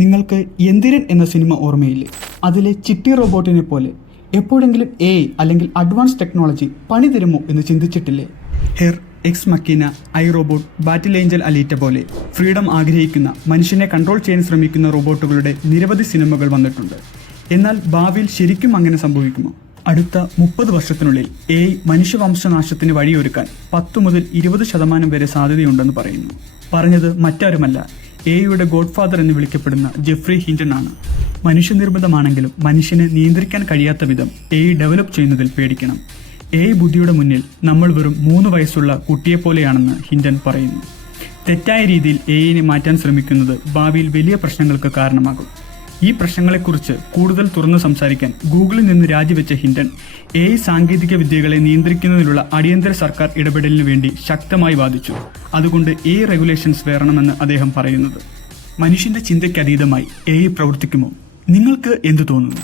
നിങ്ങൾക്ക് യന്തിരൻ എന്ന സിനിമ ഓർമ്മയില്ലേ? അതിലെ ചിട്ടി റോബോട്ടിനെ പോലെ എപ്പോഴെങ്കിലും AI അല്ലെങ്കിൽ അഡ്വാൻസ് ടെക്നോളജി പണി തരുമോ എന്ന് ചിന്തിച്ചിട്ടില്ലേ? Her, ex machina, I robot, battle angel Alita പോലെ ഫ്രീഡം ആഗ്രഹിക്കുന്ന, മനുഷ്യനെ കൺട്രോൾ ചെയ്യാൻ ശ്രമിക്കുന്ന റോബോട്ടുകളുടെ നിരവധി സിനിമകൾ വന്നിട്ടുണ്ട്. എന്നാൽ ഭാവിയിൽ ശരിക്കും അങ്ങനെ സംഭവിക്കുമോ? അടുത്ത 30 വർഷത്തിനുള്ളിൽ AI മനുഷ്യവംശനാശത്തിന് വഴിയൊരുക്കാൻ 10 മുതൽ 20% വരെ സാധ്യതയുണ്ടെന്ന് പറയുന്നു. പറഞ്ഞത് മറ്റാരുമല്ല, AIയുടെ ഗോഡ് ഫാദർ എന്ന് വിളിക്കപ്പെടുന്ന ജെഫ്രി ഹിൻറ്റൺ ആണ്. മനുഷ്യനിർമ്മിതമാണെങ്കിലും മനുഷ്യനെ നിയന്ത്രിക്കാൻ കഴിയാത്ത വിധം AI ഡെവലപ്പ് ചെയ്യുന്നതിൽ പേടിക്കണം. AI ബുദ്ധിയുടെ മുന്നിൽ നമ്മൾ വെറും 3 വയസ്സുള്ള കുട്ടിയെപ്പോലെയാണെന്ന് ഹിൻറ്റൺ പറയുന്നു. തെറ്റായ രീതിയിൽ AIനെ മാറ്റാൻ ശ്രമിക്കുന്നത് ഭാവിയിൽ വലിയ പ്രശ്നങ്ങൾക്ക് കാരണമാകും. ഈ പ്രശ്നങ്ങളെക്കുറിച്ച് കൂടുതൽ തുറന്നു സംസാരിക്കാൻ ഗൂഗിളിൽ നിന്ന് രാജിവെച്ച ഹിൻറ്റൺ AI സാങ്കേതിക വിദ്യകളെ നിയന്ത്രിക്കുന്നതിനുള്ള അടിയന്തര സർക്കാർ ഇടപെടലിനു വേണ്ടി ശക്തമായി വാദിച്ചു. അതുകൊണ്ട് AI റെഗുലേഷൻസ് വേണമെന്ന് അദ്ദേഹം പറയുന്നത്. മനുഷ്യന്റെ ചിന്തയ്ക്കതീതമായി AI പ്രവർത്തിക്കുമോ? നിങ്ങൾക്ക് എന്തു തോന്നുന്നു?